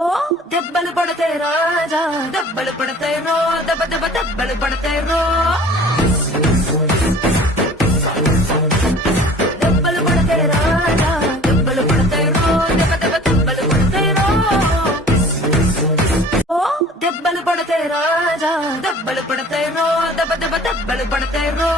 ఓ దెబ్బలు పడతాయి రాజా, దెబ్బలు పడతాయి రో, దెబ్బ దెబ్బ దెబ్బలు పడతాయి రో. దెబ్బలు పడతాయి రాజా, దెబ్బలు పడతాయి రో, దెబ్బ దెబ్బ దెబ్బలు పడతాయి రో. ఓ దెబ్బలు పడతాయి రాజా, దెబ్బలు పడతాయి రో, దెబ్బ దెబ్బ దెబ్బలు పడతాయి రో.